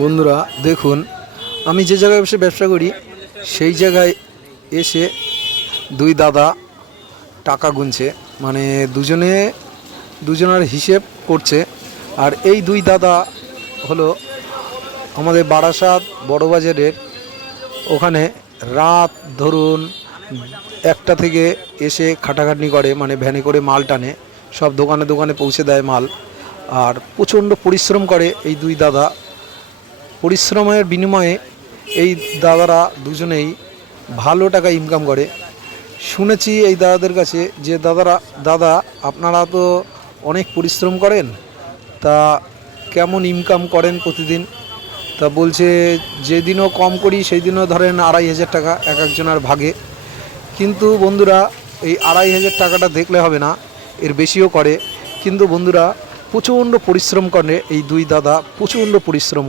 বন্ধুরা দেখুন, আমি যে জায়গায় বসে ব্যবসা করি সেই জায়গায় এসে দুই দাদা টাকা গুনছে, মানে দুজনের হিসেব করছে। আর এই দুই দাদা হলো আমাদের বারাসাত বড়বাজারের ওখানে রাত ধরুন 1টা থেকে এসে খাটাখাটনি করে, মানে ভ্যানে করে মাল টানে, সব দোকানে দোকানে পৌঁছে দেয় মাল। আর প্রচণ্ড পরিশ্রম করে এই দুই দাদা। পরিশ্রমের বিনিময়ে এই দাদারা দুজনেই ভালো টাকা ইনকাম করে। শুনেছি এই দাদাদের কাছে যে দাদা আপনারা তো অনেক পরিশ্রম করেন, তা কেমন ইনকাম করেন প্রতিদিন? তা বলছে যেদিনও কম করি সেই দিনও ধরেন 2,500 টাকা এক একজনের ভাগে। কিন্তু বন্ধুরা, এই 2,500 টাকাটা দেখলে হবে না, এর বেশিও করে। কিন্তু বন্ধুরা, প্রচণ্ড পরিশ্রম করে এই দুই দাদা, প্রচণ্ড পরিশ্রম।